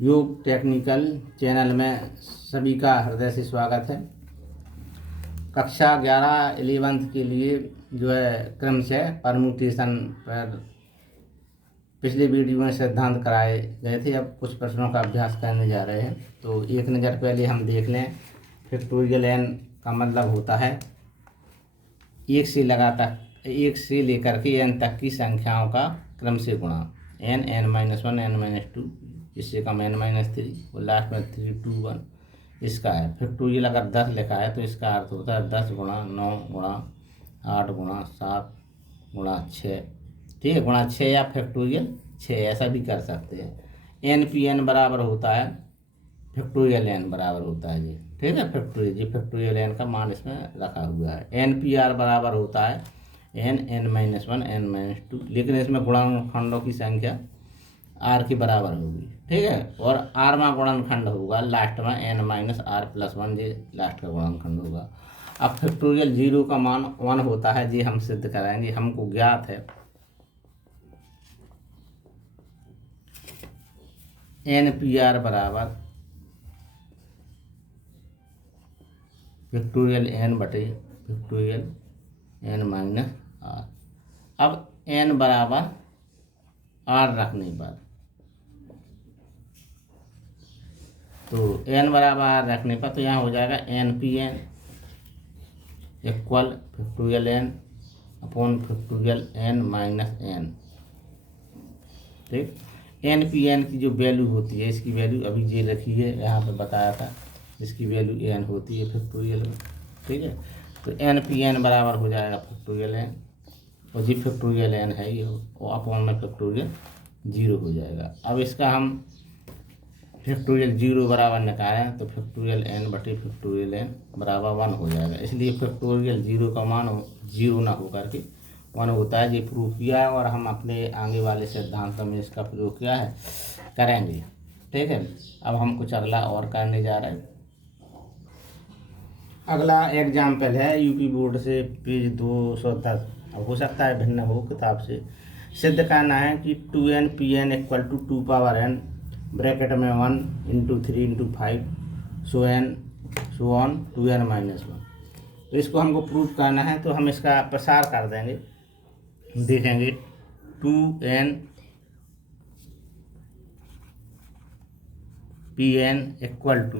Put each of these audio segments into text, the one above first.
योग technical channel में सभी का हृदय से स्वागत है। कक्षा 11 11th के लिए जो है क्रम से परम्यूटेशन पर पिछले वीडियो में सिद्धांत कराए गए थे। अब कुछ प्रश्नों का अभ्यास करने जा रहे हैं। तो एक नज़र पहले हम देख लें। फैक्टोरियल n का मतलब होता है एक से लेकर के n तक की संख्याओं का क्रम से गुणा। n n-1 n-2 इससे कम n-3 और लास्ट में 3 2 1 इसका है। फैक्टोरियल अगर 10 लिखा है तो इसका अर्थ होता है 10 गुणा 9 गुणा 8 गुणा 7 गुणा 6, ठीक है, गुणा 6 या फैक्टोरियल 6 ऐसा भी कर सकते हैं। n बराबर होता है फैक्टोरियल n बराबर होता है जी, ठीक है, फैक्टोरियल n का मान इसमें रखा हुआ है। npr बराबर होता है n-1 n-2, लेकिन इसमें गुणनखंडों की संख्या r के बराबर होगी, ठीक है, और r गुणनखंड होगा लास्ट में n-r+1 ये लास्ट का गुणनखंड होगा। अब फैक्टोरियल 0 का मान 1 होता है जी, हम सिद्ध कराएंगे। हमको ज्ञात है npr बराबर फैक्टोरियल n बटे फैक्टोरियल n-r। अब n बराबर r रखने पर तो n बराबर r रखने पर तो यहाँ हो जाएगा npn equal factorial n upon factorial n-n, ठीक। npn की जो वैल्यू होती है, इसकी वैल्यू अभी ये रखी है, यहाँ पे बताया था, इसकी वैल्यू n होती है फैक्टोरियल में, ठीक है। तो npn बराबर हो जाएगा फैक्टोरियल n, और जी फैक्टोरियल n है ये, और अपॉन में फैक्टोरियल 0 हो जाएगा। अब इसका हम फैक्टोरियल 0 बराबर निकालें तो फैक्टोरियल n बटे फैक्टोरियल n बराबर 1 हो जाएगा। इसलिए फैक्टोरियल 0 का मान 0 ना होकर के 1 होता है। ये प्रूफ किया है और हम अपने आगे वाले सिद्धांतों में इसका प्रयोग किया है, करेंगे, ठीक है। अब हम कुछ अगला और करने जा रहे हैं। अगला एग्जाम्पल है यूपी बोर्ड से पेज 210, अब हो सकता है भिन्न हो किताब से। सिद्ध करना है कि 2npn equal to 2 power n bracket में 1 × 3 × 5 सो ऑन 2n-1। तो इसको हमको प्रूव करना है, तो हम इसका प्रसार कर देंगे, देखेंगे 2npn इक्वल टू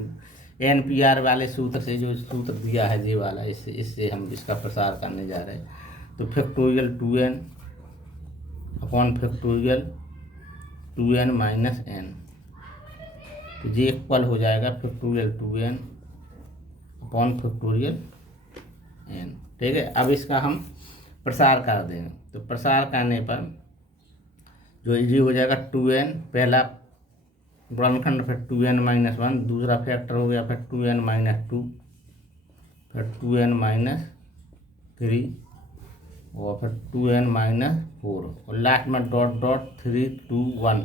npr वाले सूत्र से, जो सूत्र दिया है ये वाला, इससे हम इसका प्रसार करने जा रहे हैं। तो factorial 2n upon factorial 2n-n, तो ये इक्वल हो जाएगा factorial 2n upon factorial n, ठीक है। अब इसका हम प्रसार कर देंगे, तो प्रसार करने पर जो ये हो जाएगा 2n पहला गुणनखंड, फिर 2n-1 दूसरा फैक्टर हो गया, फिर 2n-2 फिर 2n-3 और फिर 2n-4 और लास्ट में डॉट डॉट 3 2 1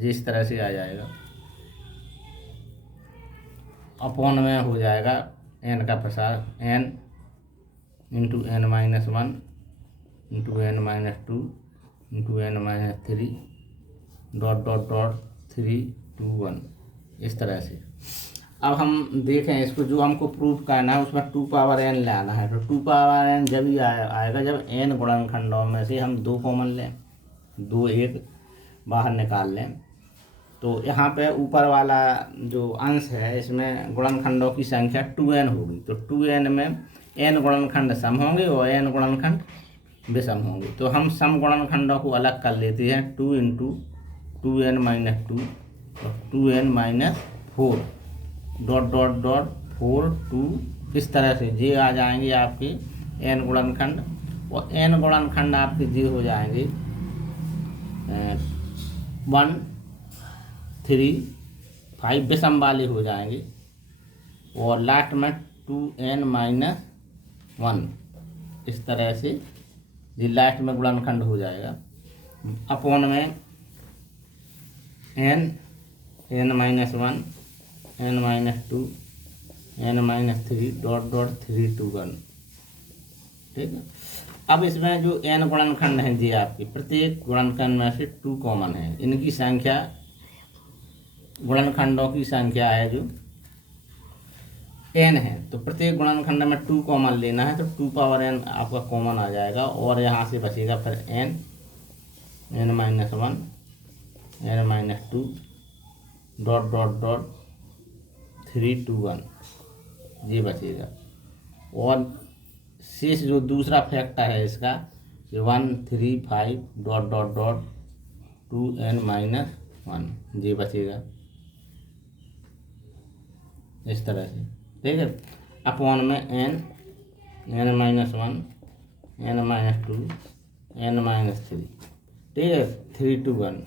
जिस तरह से आ जाएगा। अपॉन में हो जाएगा n का प्रसार n × n-1 × n-2 × n-3 dot dot dot 3 2 1 इस तरह से। अब हम देखें इसको, जो हमको प्रूफ करना है उसमें 2 पावर n लाना है। तो 2 पावर n जब ही आएगा जब n गुणनखंडों में से हम 2 कॉमन लें, 2 1 बाहर निकाल लें। तो यहाँ पे ऊपर वाला जो अंश है इसमें गुणनखंडों की संख्या 2n होगी। तो 2n में n गुणनखंड सम होंगे और n गुणनखंड विषम होंगे। तो हम सम गुणनखंडों को अलग कर लेते हैं, 2 × 2n-2 और 2n-4 डॉट डॉट डॉट 4 2 इस तरह से ये आ जाएंगे आपके n गुणनखंड, और n गुणनखंड आपके ये हो जाएंगे 1 3 5 विषम वाले हो जाएंगे, और लास्ट में 2n-1 इस तरह से ये लास्ट में गुणनखंड हो जाएगा। अपॉन में n-1 n-2 n-3 dot dot 3 2 1, ठीक है। अब इसमें जो n गुणनखंड हैं जी आपके, प्रत्येक गुणनखंड में से 2 कॉमन है, इनकी संख्या गुणनखंडों की संख्या है जो n है, तो प्रत्येक गुणनखंड में 2 कॉमन लेना है, तो 2 पावर n आपका कॉमन आ जाएगा और यहाँ से बचेगा फिर n, n-1, n-2 dot dot dot 3 2 1 ये बचेगा। और शेष जो दूसरा फैक्टर है इसका 1 3 5 डॉट डॉट डॉट 2n-1 ये बचेगा इस तरह से, ठीक है। अपॉन में n, n-1, n-2, n-3, ठीक है, 3 2 1,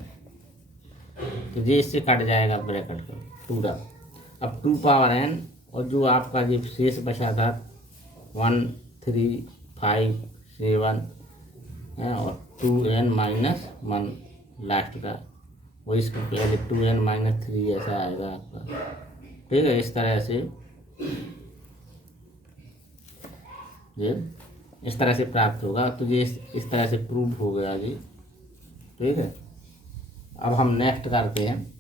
तो ये इससे कट जाएगा ब्रैकेट का पूरा। अब 2 पावर n और जो आपका जो शेष बचा था 1 3 5 7 और 2n-1 लास्ट का, वो इसके पहले 2n-3 ऐसा आएगा आपका, ठीक है। इस तरह से ये इस तरह से प्राप्त होगा, तो ये इस तरह से प्रूव हो गया जी, ठीक है। अब हम नेक्स्ट करते हैं।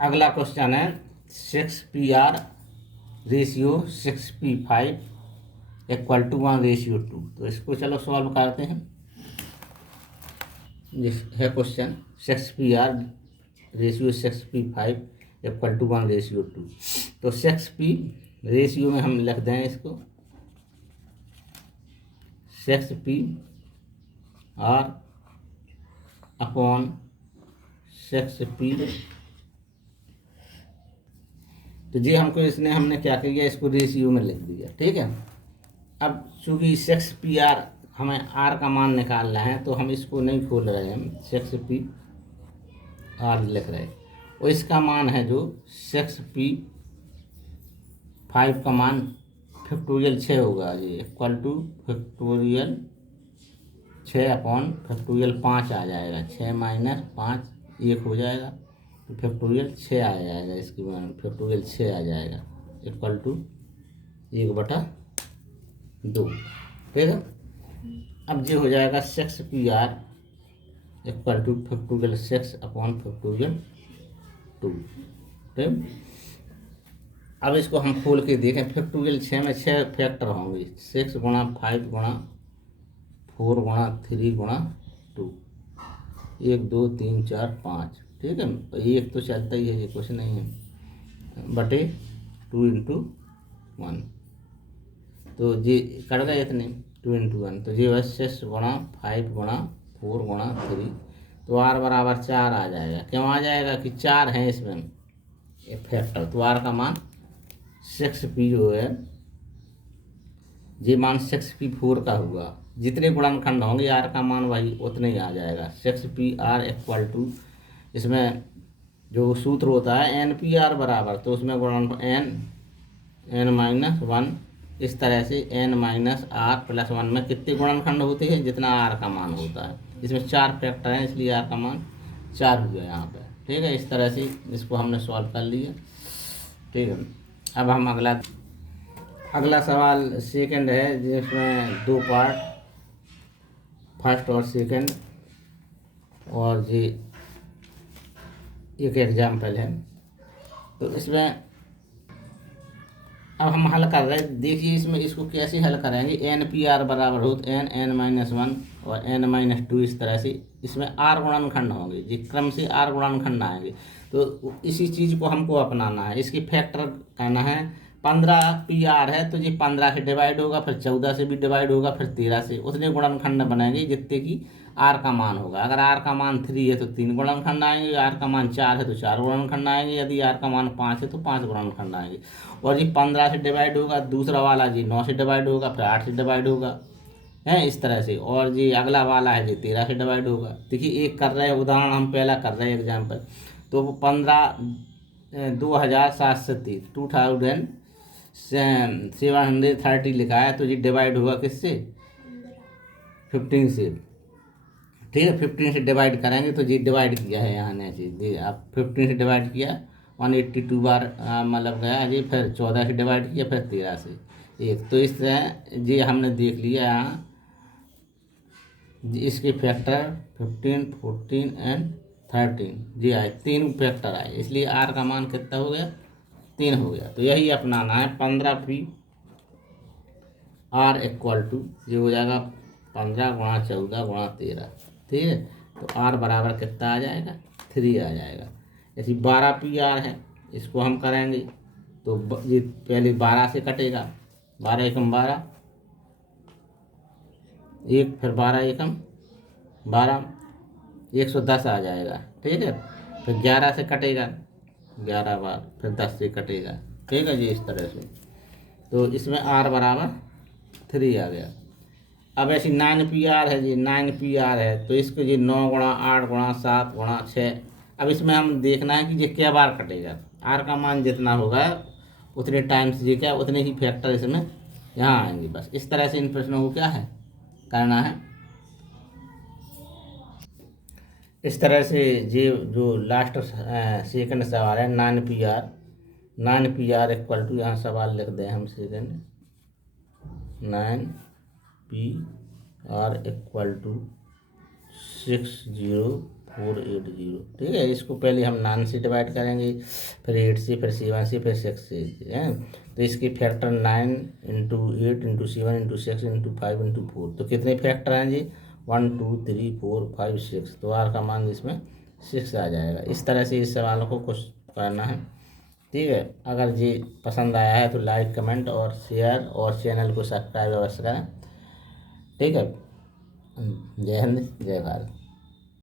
अगला क्वेश्चन है 6PR ratio 6P5 equal to 1:2, तो इसको चलो सॉल्व करते हैं। जिस है question 6PR ratio 6P5 equal to 1:2, तो 6P रेशियो में हम लिख दें इसको 6PR अपॉन 6P, तो जी हमने क्या किया, इसको रेशियो में लिख दिया, ठीक है। अब चूंकि 6PR हमें R का मान निकालना है, तो हम इसको नहीं खोल रहे हैं, 6PR लिख रहे हैं, और इसका मान है जो 6P5 का मान फैक्टोरियल 6 होगा जी, equal to factorial 6 upon factorial 5 आ जाएगा, 6 - 5 1 हो जाएगा, तो फैक्टोरियल 6 आ जाएगा, इसकी मान फैक्टोरियल 6 आ जाएगा, इक्वल टू 1/2, ठीक है। अब ये हो जाएगा 6PR equal to factorial 6 upon factorial 2, ठीक। अब इसको हम खोल के देखें, फैक्टोरियल 6 में 6 फैक्टर होंगे, 6 गुणा 5 गुणा 4 गुणा 3 गुणा 2, 1 2 3 4 5, ठीक है। एक तो चलता ही है, ये कुछ नहीं है, बटे 2 × 1, तो ये कट गए इतने 2 × 1, तो ये बस 6 गुणा 5 गुणा 4 गुणा 3, तो R बराबर 4 आ जाएगा। क्यों आ जाएगा कि 4 हैं इसमें एक फैक्टर, तो R का मान 6P जो है ये मान 6P4 का हुआ, जितने गुणनखंड होंगे R का मान वही उतने ही आ जाएगा। 6PR इक्वल टू, इसमें जो सूत्र होता है NPR बराबर, तो उसमें गुणन n-1, इस तरह से n-R+1 में कितने गुणनखंड होते हैं, जितना R का मान होता है। इसमें 4 फैक्टर हैं, इसलिए R का मान 4 हो गया यहाँ पे, ठीक है। इस तरह से इसको हमने सॉल्व कर लिया, ठीक है। अब हम अगला सवाल सेकंड है, जिसमें 2 पार्ट, फर्स्ट और सेकंड, और ये एक एग्जाम्पल है। तो इसमें अब हम हल कर रहे हैं, देखिए इसमें इसको कैसे हल करेंगे। NPR बराबर हो n-1 और n-2, इस तरह से इसमें R गुणनखंड होंगे, जिस क्रम से R गुणनखंड आएंगे, तो इसी चीज़ को हमको अपनाना है। इसकी फैक्टर कहना है 15PR है, तो ये 15 से डिवाइड होगा, फिर 14 से भी डिवाइड होगा, फिर 13 से, उतने गुणनखंड बनेंगे जितने की R का मान होगा। अगर R का मान 3 है तो 3 गुणनखंड आएंगे, R का मान 4 है तो 4 गुणनखंड आएंगे, यदि R का मान 5 है तो 5 गुणनखंड आएंगे। और ये 15 से डिवाइड होगा, दूसरा वाला जी 9 से डिवाइड होगा, फिर 8 से डिवाइड होगा, है इस तरह से। और जी अगला वाला है जी 13 से डिवाइड होगा। देखिए एक कर रहे हैं उदाहरण, हम पहला कर रहे हैं एग्जाम्पल, तो 2730 2730 लिखा है, तो जी डिवाइड होगा किससे, 15 से, ठीक है। 15 से डिवाइड करेंगे, तो जी डिवाइड किया है यहाँ ने जी, आप 15 से डिवाइड किया 182 बार मतलब गया जी, फिर 14 से डिवाइड किया, फिर 13 से एक, तो इस तरह जी हमने देख लिया यहाँ इसके फैक्टर 15 14 एंड 13 जी आए, 3 फैक्टर आए, इसलिए आर का मान कितना हो गया, 3 हो गया। तो यही अपनाना है 15P आर इक्वल टू, ये हो जाएगा 15 गुणा 14 गुणा 13, ठीक है। तो आर बराबर कितना आ जाएगा, 3 आ जाएगा। जैसे 12P आर है, इसको हम करेंगे तो ये पहले 12 से कटेगा, 12 एकम 12, एक फिर 12 एकम 12, 110 आ जाएगा, ठीक है। फिर 11 से कटेगा, 11 बार, फिर 10 से कटेगा, ठीक है जी, इस तरह से। तो इसमें आर बराबर 3 आ गया। अब ऐसी 9P आर है जी, 9P आर है तो इसको जी 9 गुणा 8 गुणा 7 गुणा 6। अब इसमें हम देखना है कि ये क्या बार कटेगा, आर का मान जितना होगा उतने टाइम्स ये क्या, उतने ही फैक्टर इसमें यहाँ आएंगे। बस इस तरह से इन प्रश्नों को क्या है करना है। इस तरह से ये जो लास्ट सेकंड सवाल है 9P आर इक्वल टू, यहाँ सवाल लिख दें हम second, 9P are equal to 60480, ठीक है। इसको पहले हम 9 से डिवाइड करेंगे, फिर 8 से, फिर 7 से, फिर 6 से हैं। तो इसके factor 9 into 8 into 7 into 6 into 5 into 4, तो कितने फैक्टर हैं जी, 1 2 3 4 5 6। तो आर का मान इसमें 6 आ जाएगा। इस तरह से इस सवालों को कुछ करना है, ठीक है। अगर ये पसंद आया है तो लाइक कमेंट और शेयर और चैनल को सब्सक्राइब अवश्य करें, ठीक है। जय हिंद जय भारत।